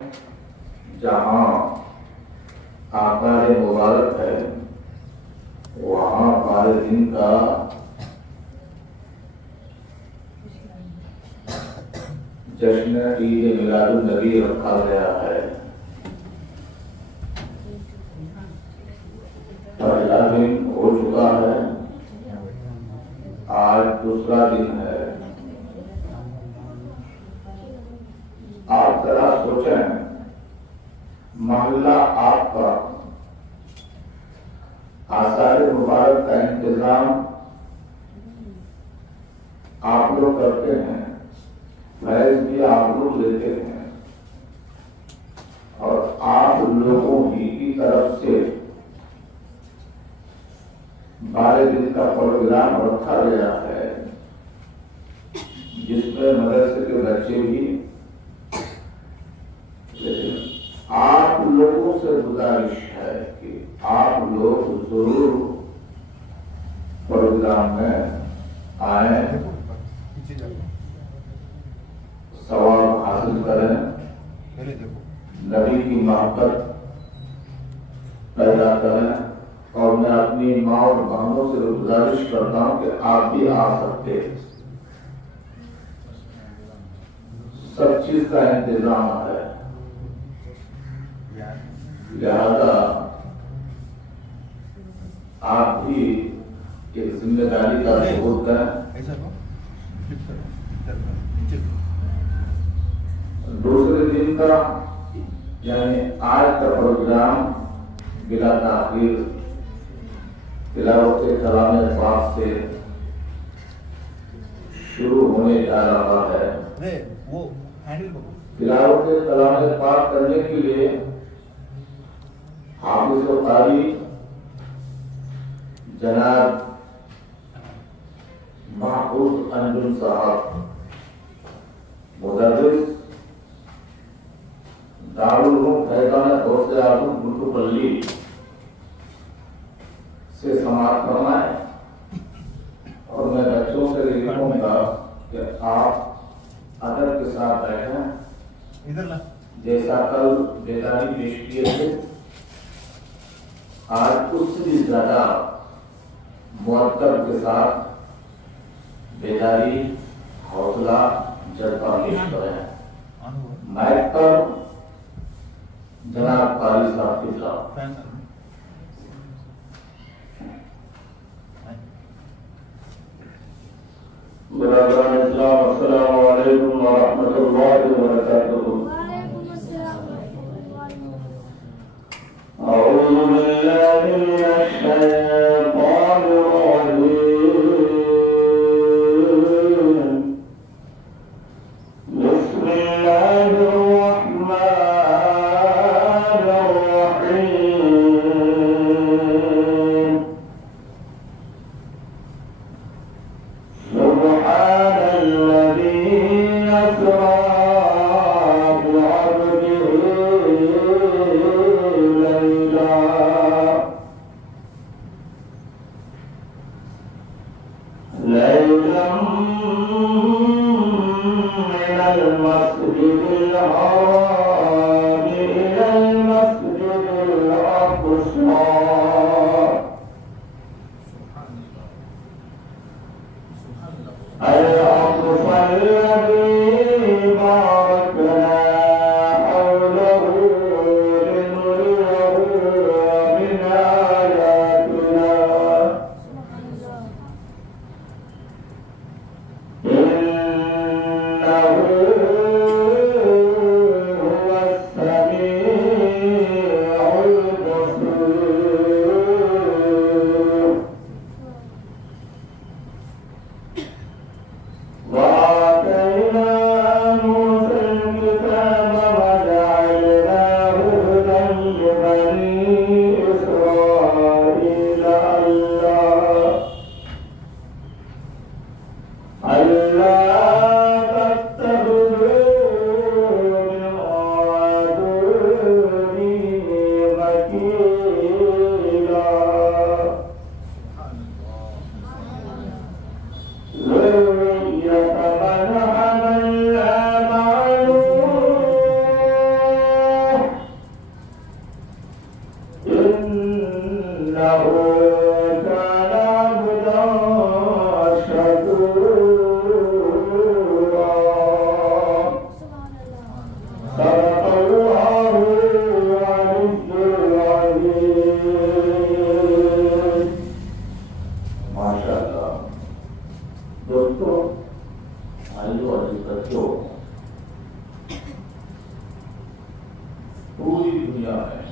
जहाँ आकार मुबारक है वहाँ 12 दिन का जश्न ईद मिलादुन नबी रखा गया है। पहला दिन हो चुका है, आज दूसरा दिन है। आप जरा सोचें, मोहल्ला आपका, आसार मुबारक का इंतजाम आप लोग करते हैं, फैज भी आप लोग लेते हैं और आप लोगों की तरफ से 12 दिन का प्रोग्राम रखा गया है, जिसमें मदरसे के बच्चे भी। लेकिन आप लोगों से गुजारिश है कि आप लोग जरूर प्रोग्राम में आए, सवाब हासिल करें, नबी की मोहब्बत पैदा करें। और मैं अपनी माँ और बहनों से गुजारिश करता हूँ कि आप भी आ सकते हैं। सब चीज का इंतजाम है, लिहाजा आप भी एक जिम्मेदारी का सबूत करें। दूसरे दिन का यानी आज का प्रोग्राम बिला ताखीर तिलावत कलाम पाक से शुरू होने जा रहा है। वो तिलावत कलाम पाक करने के लिए हाफिज कारी जनाब महफूज अंजुम साहब मुदर्रिस दारुल उलूम फैज़ान गौसे आज़म गुरुपल्ली से समाप्त करवाएं। और मैं बच्चों से लिखूंगा कि आप अदब के साथ बैठें, इधर ना, जैसा कल बेदारी पेश किए थे, आज उससे ज्यादा मुअत्तब के साथ बेदारी, हौसला, जज्बा पेश करें। माइक पर जनाब कारी साहब के खिलाफ। अस्सलामु अलैकुम व रहमतुल्लाहि व बरकातुहू। अऊज़ु बिल्लाहि मिनश शैतानिर रजीम। बिस्मिल्लाहिर रहमानिर रहीम। पूरी दुनिया में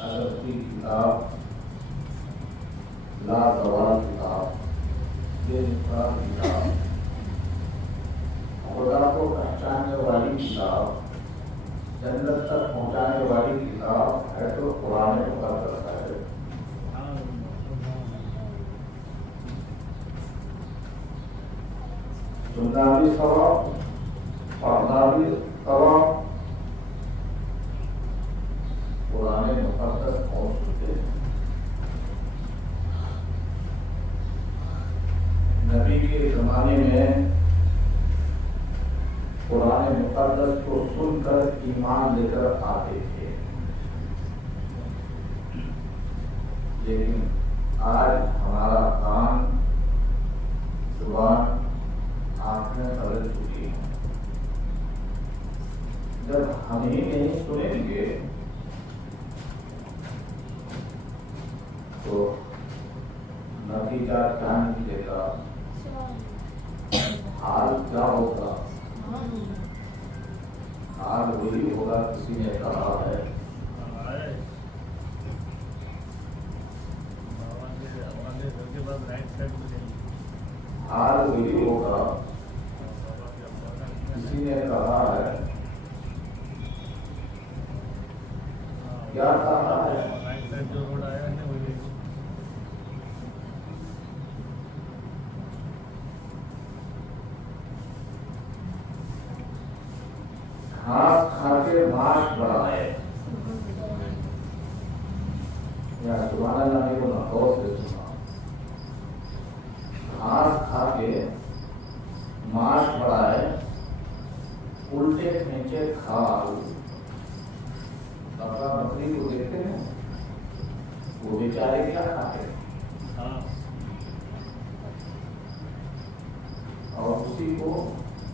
अगर कोई किताब लाजवाब किताब, बेमिसाल किताब, खुदा को पहचानने वाली किताब, जन्नत तक पहुंचाने वाली किताब है तो कुरान मुक़द्दस है। सुनना भी सवाब, पढ़ना भी सवाब। कुरान मुक़द्दस कौन सुनते हैं? नबी के जमाने में कुरान मुक़द्दस को सुनकर ईमान लेकर आते थे, लेकिन आज हमारा कान, जुबान, आंखें बदल चुकी हैं। जब हम ही नहीं सुनेंगे तो नतीजा क्या निकलेगा, हाल क्या होगा? हाल वही होगा, किसी ने कहा है हाल वही होगा, किसी ने कहा है। क्या कहा है? घास खाके मांस बढ़ाए, या सुभान अल्लाह को गौर से सुना। घास खाके मांस बढ़ाए, उल्टे खींचे खाल। बकरा बकरी को देखते हैं, वो बेचारे क्या खाते हैं, और उसी को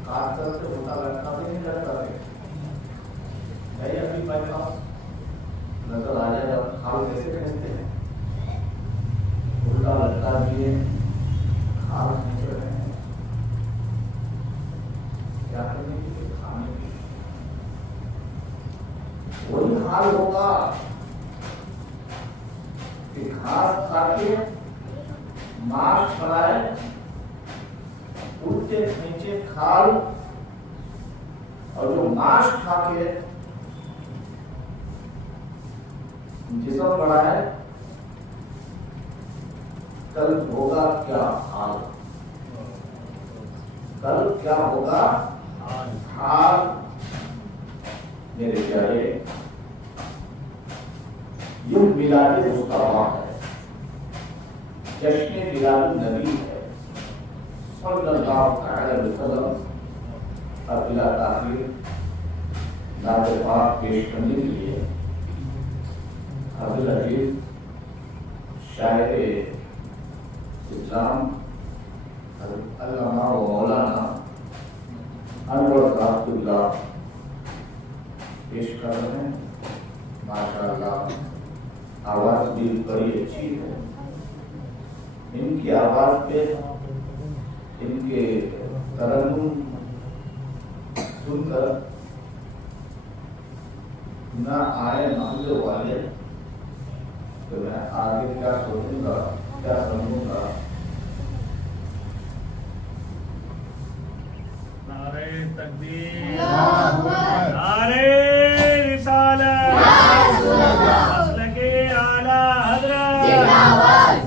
काट करके होता लगता नहीं करता है। अपनी पास नजर आ जाए खाल कैसे खींचते हैं, उल्टा लगता भी खाल खींच रहे हैं। क्या करने के लिए? खाने के लिए। वही हाल होगा कि घास खाके मांस बनाए, उल्टे खींचे खाल, और जो मांस खाके जिस्म बढ़ाए, कल होगा क्या हाल? कल क्या होगा हाल? मेरे प्यारे, ये मिलाद मुस्तफा है, जश्न मिलाद नबी है सल्लल्लाहु अलैहि वसल्लम। अगला ताखिर नात पाक पेश करने के लिए अब्दुल अजीज शायर इस्लाम अल्लामा व मौलाना अनवर साहबुल्लाह पेश कर रहे हैं। माशाअल्लाह आवाज भी बड़ी अच्छी है। इनकी आवाज पे इनके तरन्नुम सुनकर ना आए मामले वाले तो मैं आगे क्या सोचूंगा, क्या समझूंगा। नारे तकबीर, नारे रिसालत, मसलके आला हज़रत,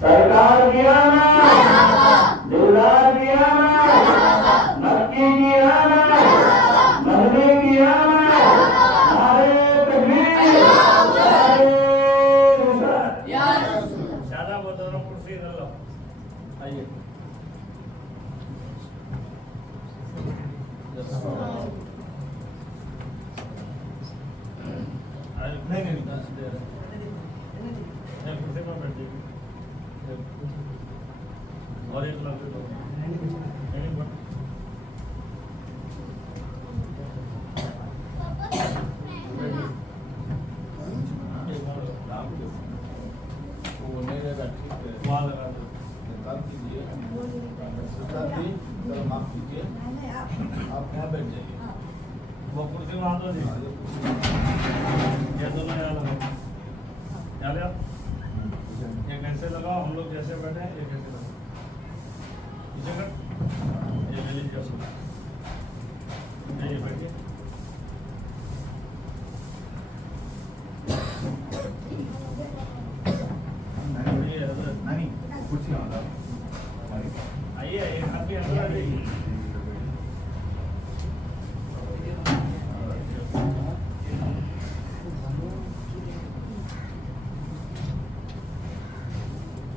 सरकार की आमद, दिलदार की आमद, मक्की की आमद, मदनी की आमद। नारे तकबीर, नारे रिसालत। शादा वो दोनों कुर्सी इधर लो, आइए। नहीं कुर्सी पर बैठ जाइए। और एक लग दो। माफ कीजिए, आप यहाँ बैठ जाइए। वो कुर्सी वहाँ तो जी ये दोनों यहाँ लगाओ यहाँ ले आप एक ऐसे लगाओ हम लोग जैसे बैठे हैं एक ऐसे लगाओ पीछे कर ये ले लीजिए सब ये बैठिए आइए एक हाथ भी अंदर आ जाइए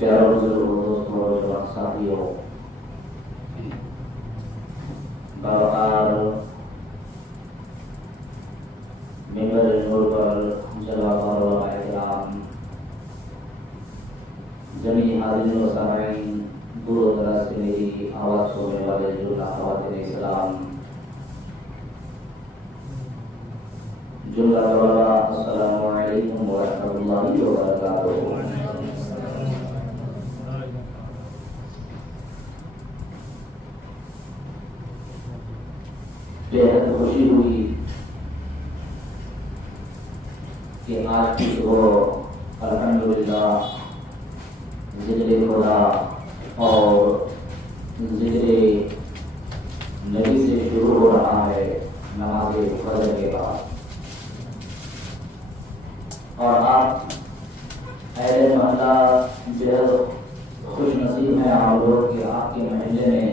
प्यारे दोस्तों और साथियों, बार मिंबर नूर पर जलवाकार इकराम जमी हाज़िरीन व सामईन, दूर दराज से मेरी आवाज़ सुनने वाले जुमला ख़वातीन इस्लाम, जुमला तलबा, अस्सलामु अलैकुम व रहमतुल्लाहि व बरकातुहू। बेहद खुशी हुई कि आज की सुबह अल्हम्दुलिल्लाह ज़िक्र खुदा और ज़िक्र नबी से शुरू हो रहा है नमाज फजर के बाद। और आप अहले मोहल्ला बेहद खुश नसीब हैं आप लोग कि आपके महल्ले में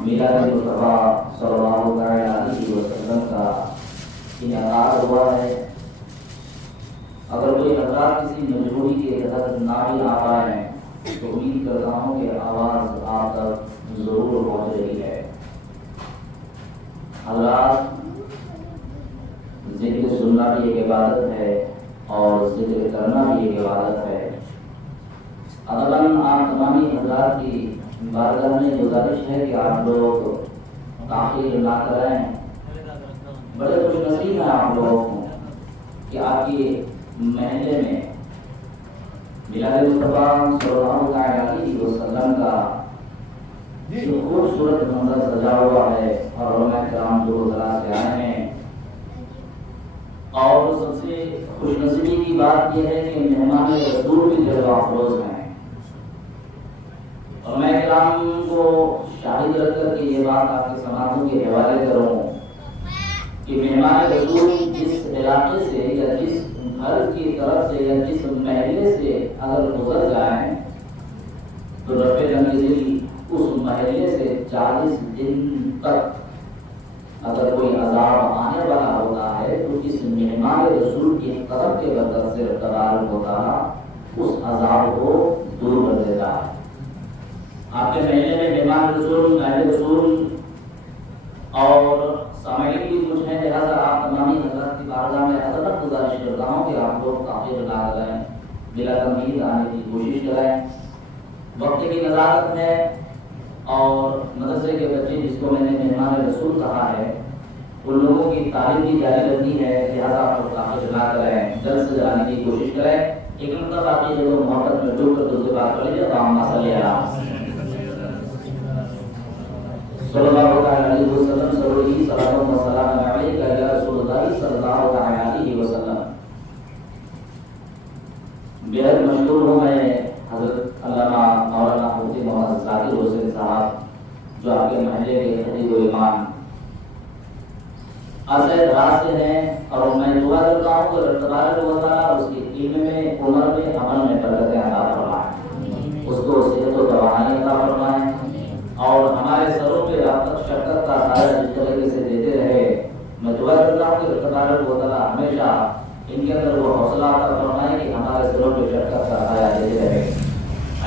मिलाद-ए-मुस्तफ़ा सल्लल्लाहु अलैहि वसल्लम का इनाक़ाद हुआ है। अगर कोई हज़रात किसी मजबूरी के तहत ना भी आ पाए तो उम्मीद करता हूँ कि आवाज़ आप तक ज़रूर पहुँच रही है। हज़रात, ज़िक्र सुनना भी एक इबादत है और ज़िक्र करना भी एक इबादत है। अगलन आप तमामी हज़रात की बारगाह में गुजारिश है कि आप लोग ताख़ीर ना करें। बड़े खुशनसीब हैं आप लोग कि आपके महल्ले में मिलाद-ए-मुस्तफ़ा सल्लल्लाहु अलैहि वसल्लम का जो खूबसूरत मंजर सजा हुआ है और उलमा किराम दूर दराज से आए हैं। और सबसे खुशनसीबी की बात यह है कि मेहमान रसूल भी जलवा अफरोज हैं। और मैं किराम को शाहिद रख करके ये बात आपके समाजों के हवाले करूँ कि मेहमान रसूल जिस इलाके से या जिस घर की तरफ से या जिस महल्ले से अगर गुजर जाए तो रब्बे जमील उस महल्ले से 40 दिन तक अगर कोई अजाब आने वाला होता है तो इस मेहमान रसूल के कदम के बरकत से तबारक होता उस अजाब को दूर कर देता है। आपके महल्ले में मेहमान रसूल, महल रसूल और सामईन भी कुछ है, लिहाजा आप तमामी हज़रात की बारगाह में अदब गुजारिश करता हूँ कि आप लोग ताख़ीर ना करें, बिला तमहीद आने की कोशिश करें। वक्त की नज़ाकत है और मदरसे के बच्चे जिसको मैंने मेहमान रसूल कहा है उन लोगों की तालीम भी जारी रहती है, लिहाजा आप लोग ताख़ीर ना करें, जल्द से जल्द आने की कोशिश करें। एक मतलब आपकी जगह मोहब्बत में डूब कर दूसरी बात कर लीजिए। सल्लल्लाहु अलैहि वसल्लम सल्लल्लाहु अलैहि वसल्लम। बेहद मशहूर हूँ मैं हज़रत अल्लामा मौलाना मुफ्ती मोहम्मद ज़ाकिर हुसैन साहब जो आपके महल्ले के खतीब इमाम असद राज से हैं। और मैं दुआ करता हूँ कि तबारक व तआला उसके इल्म में, उम्र में, अमल में बरकतें अता फरमाए, उसको सेहत व तवानाई अता फरमाए और हमारे सरों पे अब तक शक्कर का साया जिस तरीके से देते रहे। मैं दुआ करता हूँ कि तबारक व तआला हमेशा इनके अंदर वो हौसला अता फरमाए कि हमारे सरों पे शक्कर का साया देते रहे।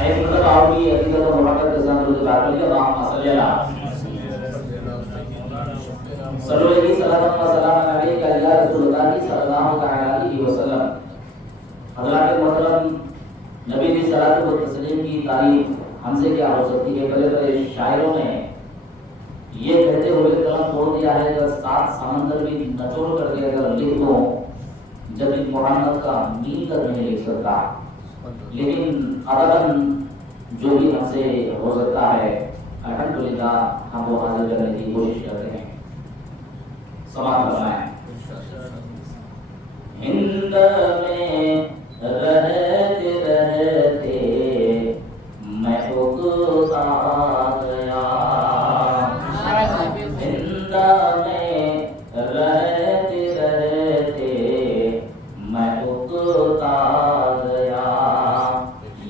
एक मतलब आप भी अधिकतर मोहब्बत के साथ दुआ करिए। अल्लाहुम्मा सल्ली अला सल्लल्लाहु अलैहि वसल्लम। हज़रात मोहतरम, नबी की सलात व तस्लीम की तारीफ हमसे क्या हो सकती है। बड़े बड़े शायरों ने ये कहते हुए कलम तोड़ दिया है कि 7 समंदर भी नचोड़ करके अगर लिख दो जब मोहम्मद का मील तक नहीं लिख सकता। लेकिन अदबन जो भी हमसे हो सकता है अल्हम्दुलिल्लाह हम वो हासिल करने की कोशिश करते हैं। रहते रहते मैं उकता गया,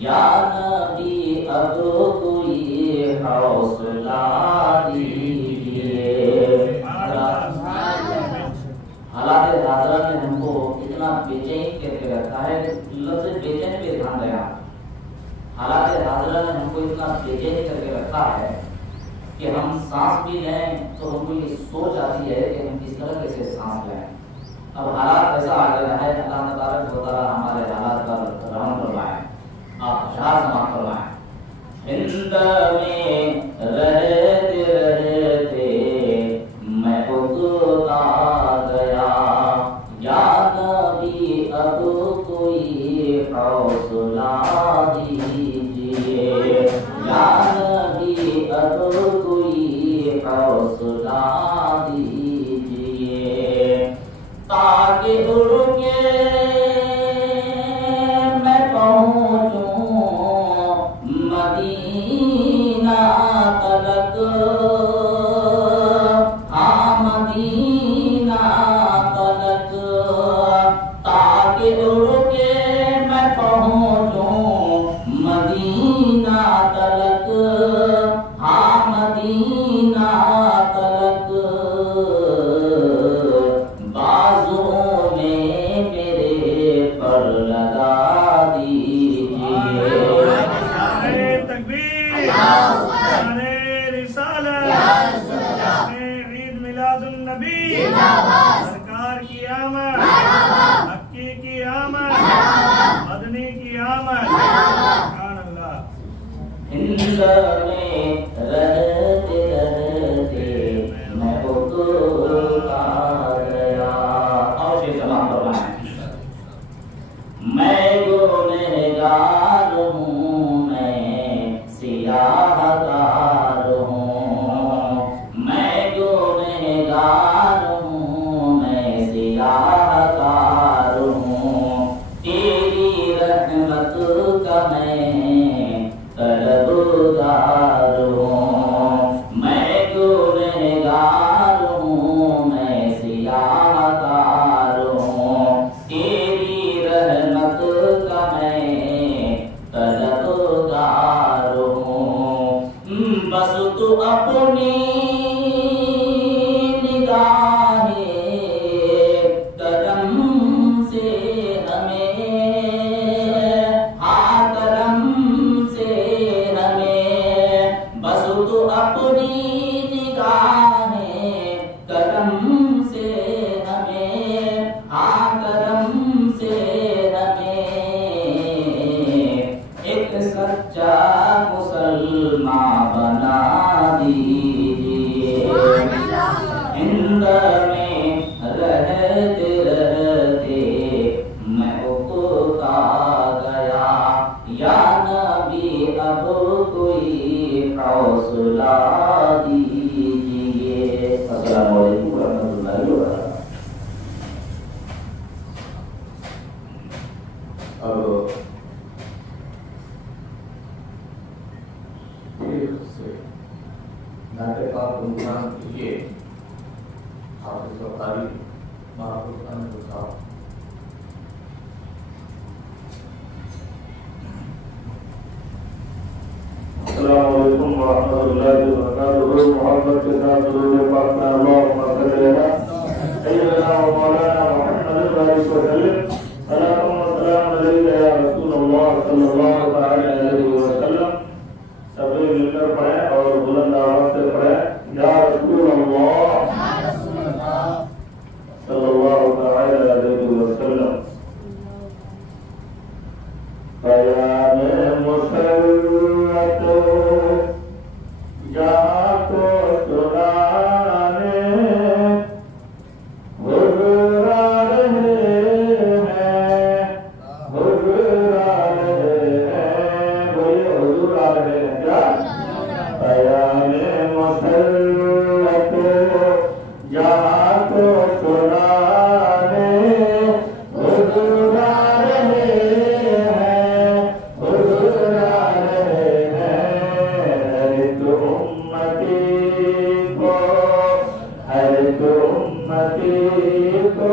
या नबी अब कोई हौसला दीजिए। हालात हाजरा ने हमको इतना बेचैन करके रखा है, लफ्ज़ बेचैन पे ध्यान देना। हालात हाजरा ने हमको इतना बेचैन करके रखा है कि हम सांस भी लें तो हमको ये सोच आती है कि हम किस तरह से सांस लें। अब हालात ऐसा आ गया है, अल्लाह तबारक व तआला हमारे हालात पर रहम फरमाए, आप अशआर समाअत फरमाएं। हिंद में रहते रहते मैं उकता गया, या नबी अब कोई हौसला दीजिए, या नबी अब कोई हौसला दीजिए, ताकि उड़ के मैं पहुंचूं मदीना तलक, हाँ मदीना तलक, ताकि उड़ के मैं पहुंचूं मदीना तलक, हाँ मदीना तलक, बाजुओं में मेरे पर लगा दीजिए। नारे तकबीर, नारे रिसालत, ईद मिलादुन नबी, सरकार की आमद, मक्की की आमद, मदनी की आमद। सुभान अल्लाह। हिंद में रहते रहते मैं उकता गया। और शेर समाप्त फरमाएं। मैं गुनहगार हूँ, मैं सियाहकार हूँ, मैं गुनहगार हूँ, मैं सियाहकार हूँ, तेरी रहमत का मैं तलबगार हूँ, मैं गुनहगार हूँ, मैं सियाहकार हूँ, तेरी रहमत का मैं तलबगार हूँ, बस तू अपनी निगाहे करम से हमें, हाँ करम से हमें, बस तू अपनी निगाहे करम से हमें, हाँ करम से हमें एक सच्चा मुसलमान बना दीजिए। हिंद में रहते रहते मैं उकता गया, या नबी अब कोई हौसला दीजिए। अस्सलामु अलैकुम व रहमतुल्लाहि व बरकातहू। अब से नाटे का गुणगान के लिए हाफिज़ कारी महफूज़ अनवर साहब। अस्सलामु अलैकुम व रहमतुल्लाहि व बरकातहू। मोहब्बत के साथ दुरूद पाक में अल्लाहुम्मा सल्लि अला सय्यिदना व मौलाना मुहम्मद वसल्लम। सलाम व सलाम अलैका या रसूल अल्लाह सल्लल्लाहु अलैहि वसल्लम। सभी मिलकर पढ़े और बुलंद आवाज से पढ़े, या रसूल अल्लाह सल्लल्लाहु अलैहि वसल्लम। बयान मुसल्लत जहाँ को सुनाने हुज़ूर आ रहे हैं, हुज़ूर आ रहे हैं, बोलिए हुज़ूर आ रहे हैं। क्या बयान मुसल्लत जहाँ को सुनाने हुज़ूर आ रहे हैं, हुज़ूर आ रहे हैं। हर एक उम्मती को, हर हर एक उम्मती को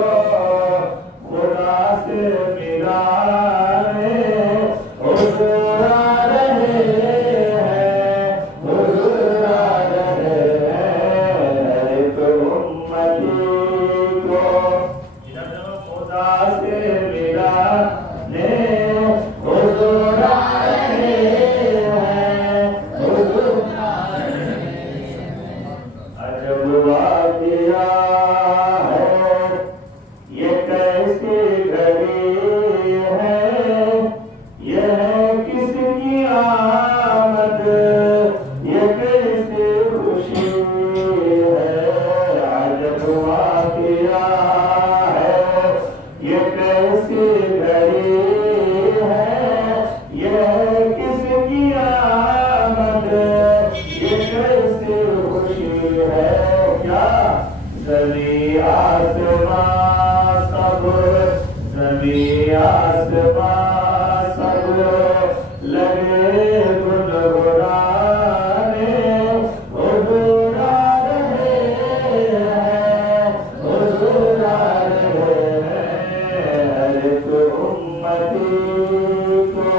खुदा से मिलाने हुजूर आ रहे हैं, हुजूर आ रहे हैं। हर एक उम्मती को खुदा से मिलाने हुजूर आ रहे हैं, हुजूर आ रहे हैं। अजब वाक़िया है ये, कैसी घड़ी है, यह किसकी आमद, ये कैसी खुशी है। अजब वाक़िया है ये, कैसी घड़ी है, यह किसकी आमद, ये कैसी खुशी है। क्या ज़मीं आसमां सब, ज़मीं आसमां सब लगे गुनगुनाने हुजूर आ रहे हैं, हुजूर आ रहे हैं। हर एक उम्मती को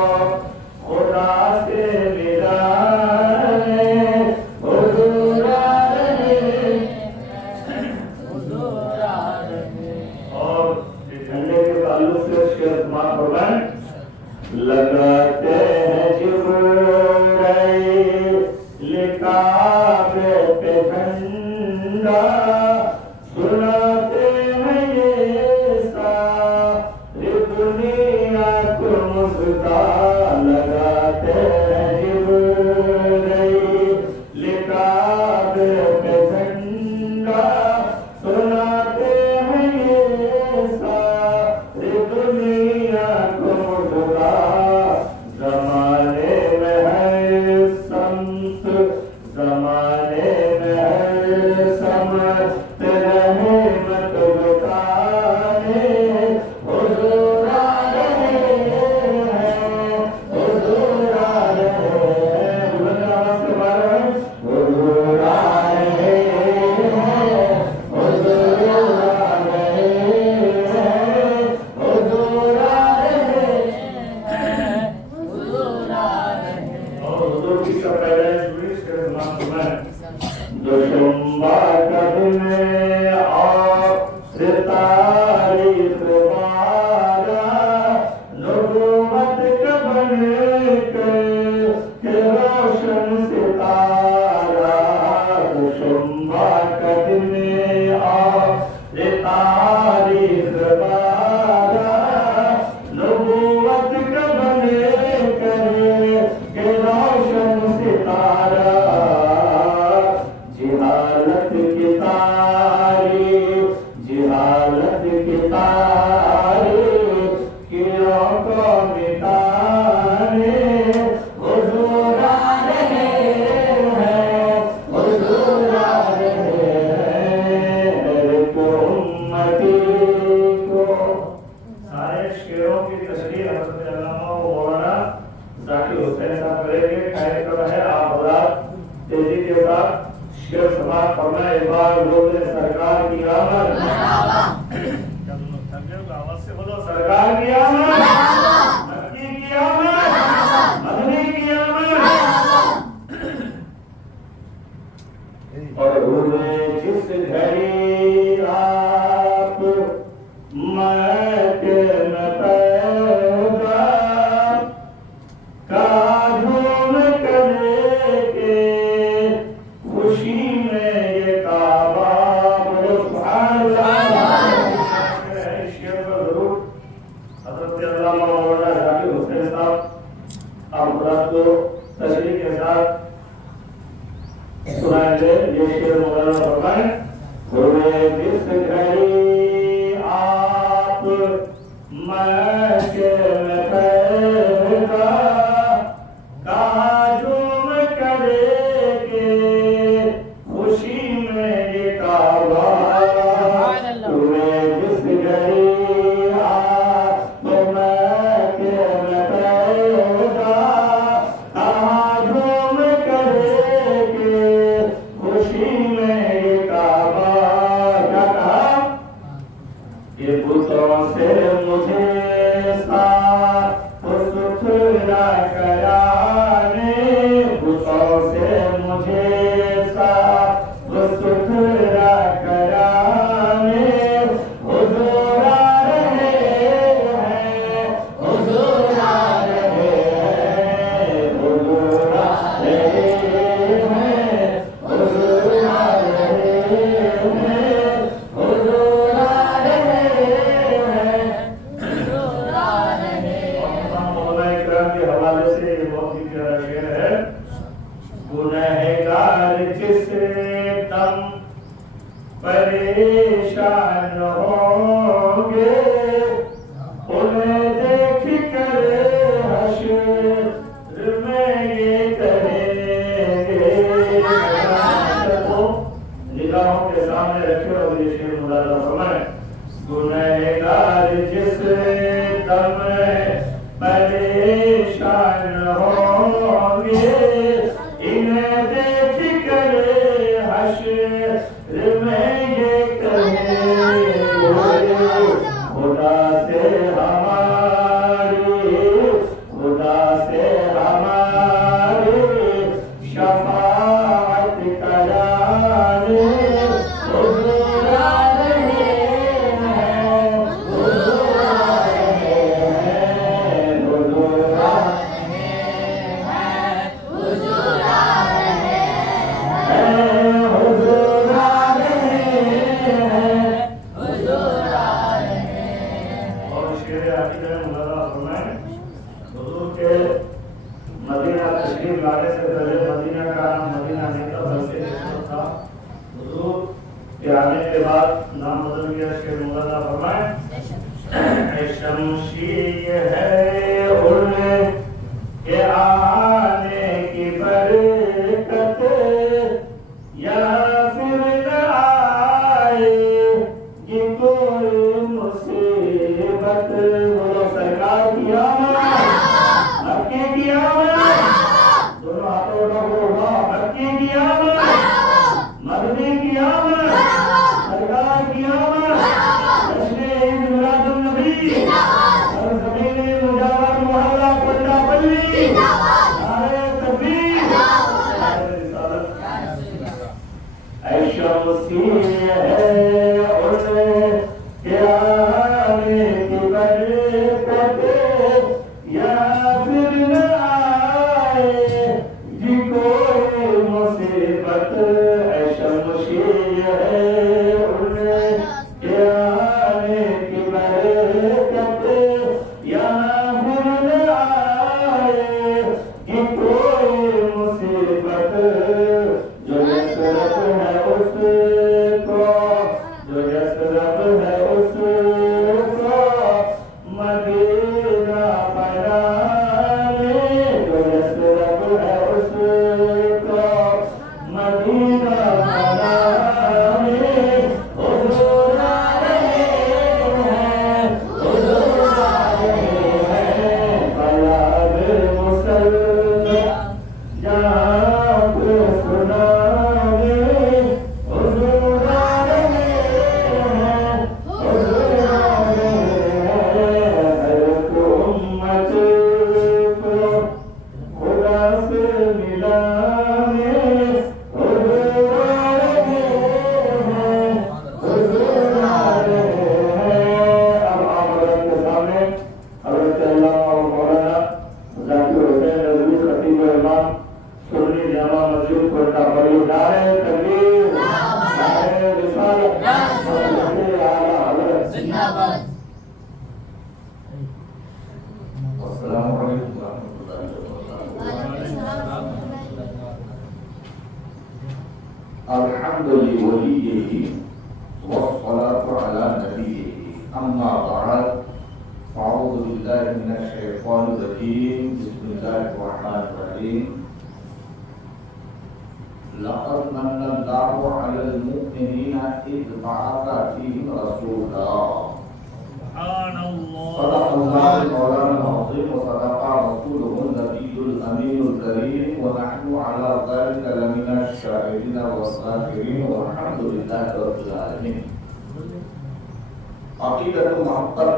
खुदा से मिलाने हुजूर आ रहे हैं, हुजूर आ रहे हैं। और इस झंडे के ताल्लुक से शेर समाप्त हो गए। लगाते हैं जिब्राइल काबे पे झंडा, सुनाते हैं ये सारी दुनिया को मुस्का। लगाते हैं जिब्राइल काबे पे झंडा, सुनाते हैं ये सारी दुनिया को मुस्का। ज़माने में है संत, ज़माने में है समझते रहे मत बताने हुजूर आ रहे हैं, हुजूर आ रहे हैं। बुलंद आवाज़ से बोल रहे हैं, हुजूर आ रहे हैं, हुजूर आ रहे हैं, हुजूर आ रहे हैं, हुजूर आ रहे हैं। और हुजूर की सब पैदाइश हुई इसके नाम सुना है। दुशंबा का दिन और तारीख वाला, नबूवत का बन के रोशन सितारा। दुशंबा का दिन और तारीख वाला, नबूवत का बन के रोशन सितारा। जिहालत की तारीख, जिहालत की तारीख कियों को मिटाने हुजूर आ रहे हैं, हुजूर आ रहे हैं। हर एक उम्मती को सारे शेरों की तशरीह हज़रत अल्लामा मौलाना ज़ाकिर हुसैन साहब करेंगे। कार्यक्रम है, आप हज़रात तेजी के साथ शेर समाप्त फरमाए। एक बार लोग सरकार की आमद, आवाज से बोलो, सरकार की आमद, मक्की की आमद, मदनी की आमद। और हुए जिस घड़ी आप महके न पैदा, काजों में करे के खुशी में ये काबा। बोलो सुभान अल्लाह। शेर पर जरूर हज़रत अल्लामा मौलाना ज़ाकिर हुसैन साहब आप हज़रात को तशरीह के साथ सुनाएंगे। ये शेर मौलाना फरमाए, हुए जिस घड़ी आप महके में पैदा, काजों में करे के खुशी में ये काबा। हुए जिस घड़ी आप महके में पैदा, काजों में करे के खुशी में ये काबा। से मुझे साफ सुथरा कराने, गुस्सों से मुझे साफ सुथरा कराने हुजूर आ रहे हैं, हुजूर आ रहे हैं, हुजूर आ रहे हैं, हुजूर आ रहे हैं, हुजूर आ रहे हैं, हुजूर आ रहे हैं। मौलाना इकराम के हवाले से ये बहुत ही प्यारा शेर है। गुनहगार जिसे दम परेशान होंगे, उन्हें देख कर हश्र में ये कहेंगे। निगाहों के सामने रखे और ये शेर मुलाजा फरमाएं। गुनहगार जिस दम परेशान होंगे, इन्हें देख कर हश्र में ये कहेंगे, खुदा से हमारी, खुदा से हमारी शफाअत कराने हुजूर आ रहे हैं, हुजूर आ रहे हैं, हुजूर आ रहे हैं, हुजूर आ रहे हैं, हुजूर आ रहे हैं, हुजूर आ रहे हैं। और शेर अकीदत मुलाजा फरमाएं। हुजूर के मदीना तशरीफ लाने से पहले मदीना का नाम मदीना नहीं था, बल्कि इसमें था। हुजूर के आने के बाद नाम बदल गया। शेर मुलाजा फरमाएं। शमशीर है उनके आने की बरकत, या फिर न आएगी कोई मुसीबत। बोलो सरकार की आमद, मक्के की आमद, दोनों हाथों उठा बोलो मक्के की आमद, मदीने की आमद, सरकार की आमद, जश्न ईद मिलादुन नबी, और ज़मीन मुजावर मोहल्ला कोयला पल्ली, नारे तकबीर, नारे रिसालत। ऐशा मुसीब है उनके आने की बरकत, या फिर न आएगी कोई मुसीबत। ऐशा मुसीब है उनके आने की बरकत, या फिर न आएगी कोई मुसीबत। जो यसरत है उसको, जो यसरत है उसको मदीना बनाने, जो यसरत है उसको मदीना बनाने हुजूर आ रहे हैं, हुजूर आ रहे हैं। बयान मुसल्ला जहाँ पे सुनाने हुजूर आ रहे हैं, हुजूर आ रहे हैं। हर उम्मत को खुदा से मिलाने हुजूर आ रहे हैं, हुजूर आ रहे हैं। अब आप हज़रत के सामने हज़रत अल्लामा और मौलाना ज़ाकिर हुसैन नज़वी खतीब इमाम सुन्नी जामा मस्जिद कोयटा बड़ी नारे तकबीर, नारे रिसालत, नारे आला हज़रत जिंदाबाद। अस्सलामु अलैकुम व रहमतुल्लाहि व बरकातुहू। अल्हम्दुलिल्लाहि वलिय्यिही वस्सलातु अला नबिय्यिही, अम्मा बअद। अऊज़ु बिल्लाहि मिनश शैतानिर रजीम। बिस्मिल्लाहिर रहमानिर रहीम। लक़द मन्नल्लाहु अलल मुमिनीना इज़ बअथ फ़ीहिम रसूला। सदक़ल्लाहुल मौलाना अज़ीम व सदक़ा रसूलुहुन नबियुल अमीनुल करीम व नहनु अला ज़ालिका लमिनश शाहिदीन व साकिरीन वल्हम्दुलिल्लाहि रब्बिल आलमीन। अकीदत मोहब्बत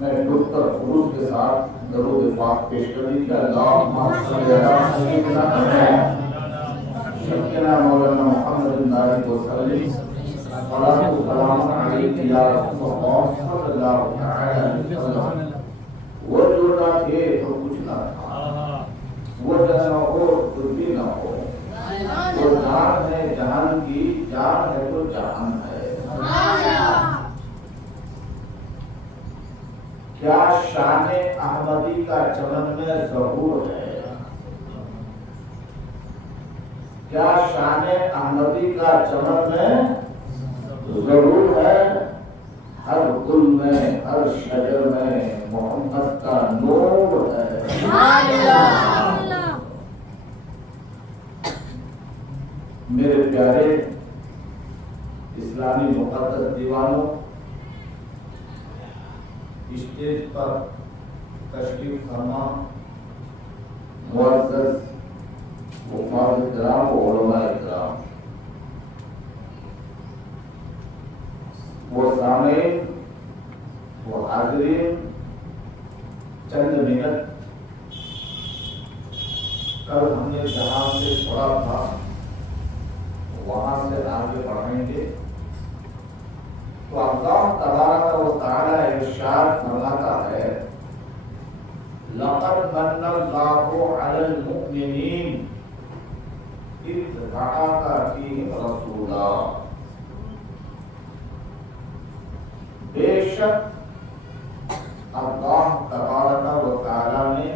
में डूबकर खुलूस के साथ दरूद पाक पेश कर लीजिए। अल्लाहुम्मा सल्ली अला सय्यिदिना मौलाना मुहम्मद नारी को सल्ली सलातु सलाम अलैहि या रसूलल्लाह सल्लल्लाहु अलैहि वसल्लम। वो जो ना थे तो कुछ ना था, वो जन हो कुछ भी ना हो, वो जान है जहान की, जान है तो जहान है। क्या शान अहमदी का चमन में ज़हूर है, क्या शान अहमदी का चमन में ज़रूर है। हर गुल में हर शजर में मोहम्मद का नूर है। मेरे प्यारे इस्लामी मुक़द्दस दीवानों, स्टेज पर तशरीफ फरमा मुअज़्ज़ज़ उफ़ाज़ इकराम व उलमा इकराम, वो सामीन, वो हाज़रीन, चंद मिनट कल हमने जहां से पढ़ा था वहां से आगे बढ़ाएंगे। तो अल्लाह तबारक व तआला इरशाद फरमाता है, लक़द मन्नल्लाहु अलल मुमिनीन इज़ बअसा फ़ीहिम रसूला। बेशक अल्लाह तबारक व तआला ने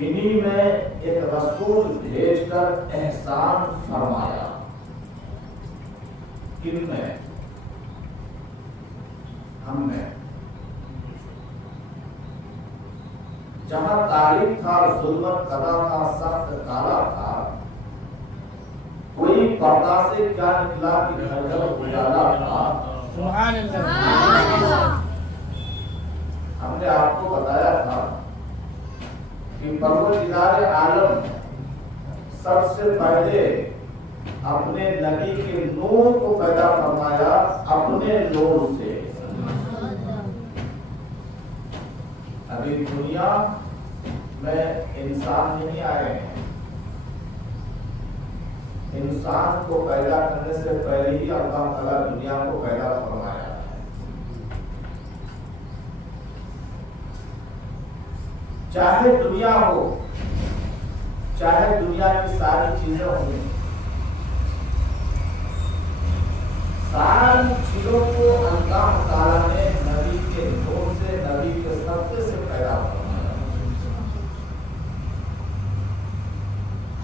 इन्हीं में एक रसूल भेजकर एहसान फरमाया। किनमें? हमने। जहां तारीफ था, जुल्मत कदा था, सख्त काला था, कोई पर्दा से क्या निकला कि घर उजाला था। हमने आपको बताया था कि परवरदिगार आलम सबसे पहले अपने नबी के नूर को पैदा फरमाया, अपने नूर से। अभी दुनिया में इंसान नहीं आए हैं, इंसान को पैदा करने से पहले ही अल्लाह ताला दुनिया को पैदा फरमाया है। चाहे दुनिया हो, चाहे दुनिया की सारी चीजें हों, सारी चीजों को अल्लाह ताला ने नबी के नूर से, नबी के सत्य से पैदा फरमाया।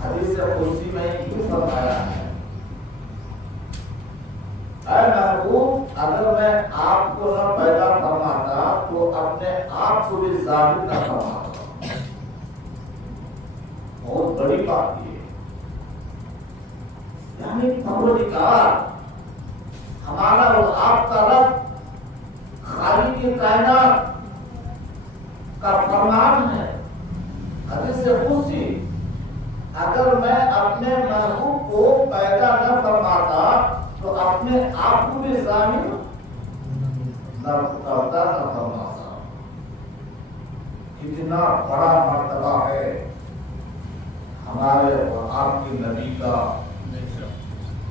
हदीस कुर्सी में यूं फरमाया है, ऐ महबूब, अगर मैं आपको न पैदा फरमाता तो अपने आप को भी जाहिर न फरमाता। बहुत बड़ी बात ये, यानी परवरदिगार हमारा और आपका रब, खालिक कायनात का फरमान है। हदीस कुर्सी, अगर मैं अपने महबूब को पैदा न फरमाता तो अपने आप को भी जाहिर न करता, न फरमाता। कितना बड़ा मर्तबा है हमारे और आपके नबी का।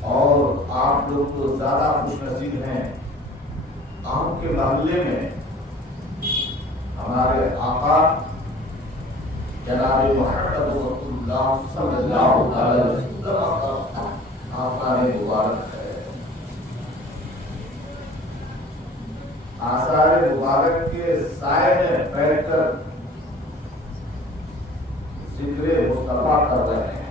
और आप लोग तो ज्यादा खुशनसीब हैं, आपके मोहल्ले में हमारे आका जनाब मुहम्मद रसूलुल्लाह सल्लल्लाहु अलैहि वसल्लम का आसार मुबारक है। आसार मुबारक के साए में बैठकर जिक्र मुस्तफा कर रहे हैं।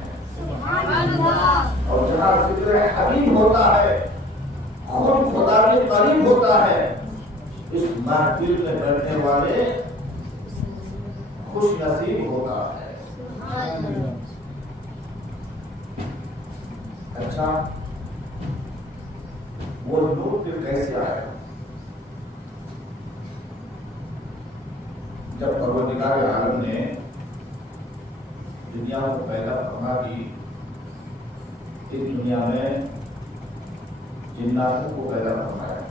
और जहाँ जिक्र हबीब होता है, खुद खुदा के करीब होता है, इस महफिल में बैठने वाले खुश नसीब होता है। अच्छा, वो नूर फिर कैसे आया? जब परवरदिगार आलम ने दुनिया को पैदा फरमा दी, इस दुनिया में जिन्नातों को पैदा फरमाया।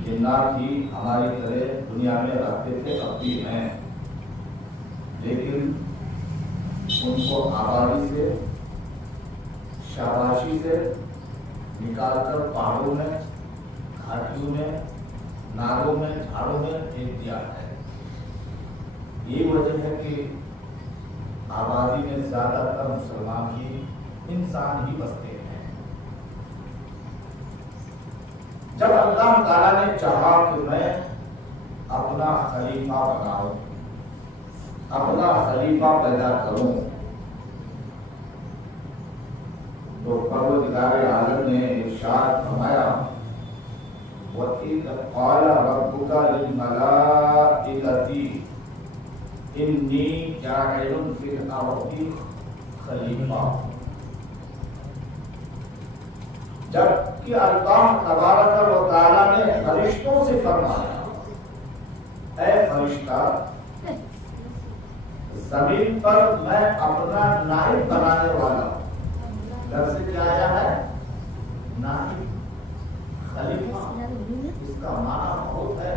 जिन्नात ही हमारी तरह दुनिया में रहते थे, अब भी हैं, लेकिन उनको आबादी से, शाबाशी से निकालकर पहाड़ों में, घाटियों में, नालों में, झाड़ों में फेंक दिया है। ये वजह है कि आबादी में ज्यादातर मुसलमान ही, इंसान ही बसते हैं। जब अल्लाह ताला ने चाहा कि मैं अपना खलीफा बनाऊं, अपना खलीफा पैदा करूं, तो परवरदिगार आलम ने इरशाद फरमाया, वइज़ क़ाल रब्बुका लिल मलाइकति इन्नी जाइलुन फिल अर्दि खलीफा। जबकि अल्लाह तबारक व तआला ने फरिश्तों से फरमाया, ऐ फरिश्ता, जमीन पर मैं अपना नाइब बनाने वाला हूं। लफ्ज़ क्या आया है? नाइब, खलीफा। इसका माना बहुत है।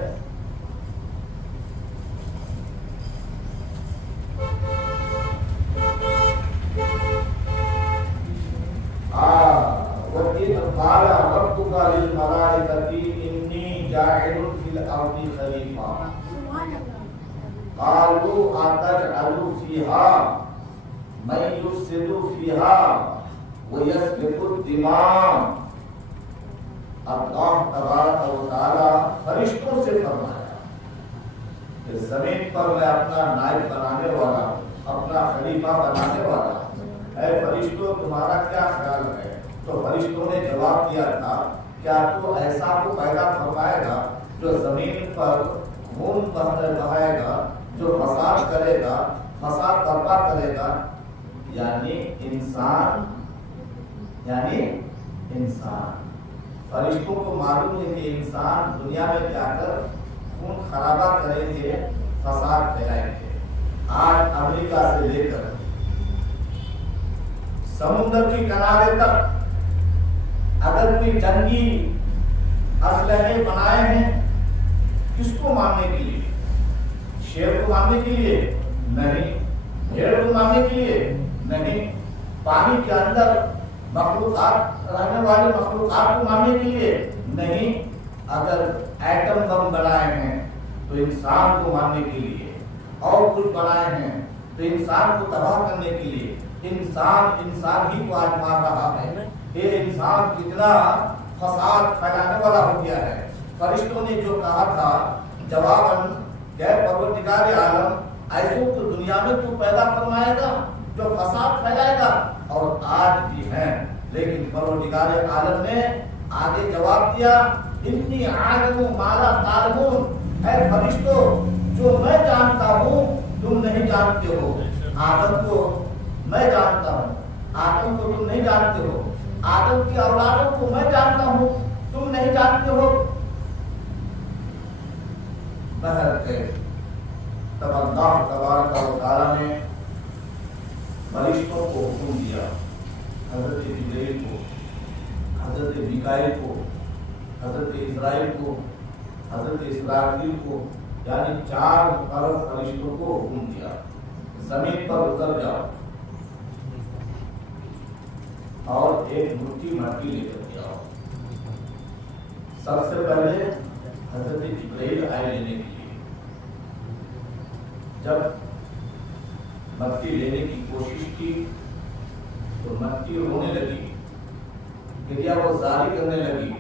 वइज़ क़ाल रब्बुका लिल मलाइकति इन्नी जाइलुन फिल अर्दि खलीफा क़ालू अतजअलु फ़ीहा मन युफ़्सिदु फ़ीहा व यस्फ़िकु दिमाअ। अल्लाह तबारक व तआला फरिश्तों से फरमाया कि जमीन पर मैं अपना नाइब बनाने वाला हूं, अपना खलीफा बनाने वाला हूं। ऐ फरिश्तों, तुम्हारा क्या ख्याल है? तो फरिश्तों ने जवाब दिया था, क्या तो ऐसा को पैदा फरमाएगा जो जमीन पर खून बहाएगा, जो फसाद करेगा, फसाद बर्पा करेगा, यानी इंसान, यानी इंसान। फरिश्तों को मालूम है कि इंसान दुनिया में जाकर खून खराबा करेंगे, फसाद फैलाएंगे। आज अमेरिका से लेकर समुद्र के किनारे तक अगर कोई जंगी असलहे बनाए हैं, किसको मारने के लिए? शेर को मारने के लिए नहीं, भेड़ को मारने के लिए नहीं, पानी के अंदर मखलूकात, रहने वाले मखलूकात को मारने के लिए नहीं। अगर एटम बम बनाए हैं तो इंसान को मारने के लिए, और कुछ बनाए हैं तो इंसान को तबाह करने के लिए। इंसान ही को आज मार रहा है। ये इंसान कितना फसाद फैलाने वाला हो गया है। फरिश्तों ने जो कहा था जवाबन, गैर परवरदिगार आलम, ऐसों को दुनिया में तू पैदा फरमाएगा जो फसाद फैलाएगा, और आज भी है। लेकिन परवरदिगार आलम ने आगे जवाब दिया, इन्नी आलिमु मा ला तालमून। ऐ फरिश्तों, जो मैं जानता हूँ तुम नहीं जानते हो। आदम को मैं जानता हूँ, आदम को तुम नहीं जानते हो। आदम की औलादों को मैं जानता हूँ, तुम नहीं जानते हो। तब अल्लाह तबारक व तआला ने फरिश्तों को हुक्म दिया, हजरत जिब्रील को, हजरत मिकाईल को, हजरत इस्राईल को, हजरत इसराफील को, यानी 4 मुकर्रर फरिश्तों को हुक्म दिया, जमीन पर उतर जाओ और एक मुट्ठी मट्टी लेकर के आओ। सबसे पहले हजरत जिब्रील आए लेने के लिए। जब मट्टी लेने की कोशिश की तो मट्टी रोने लगी, क्रिया वो जारी करने लगी,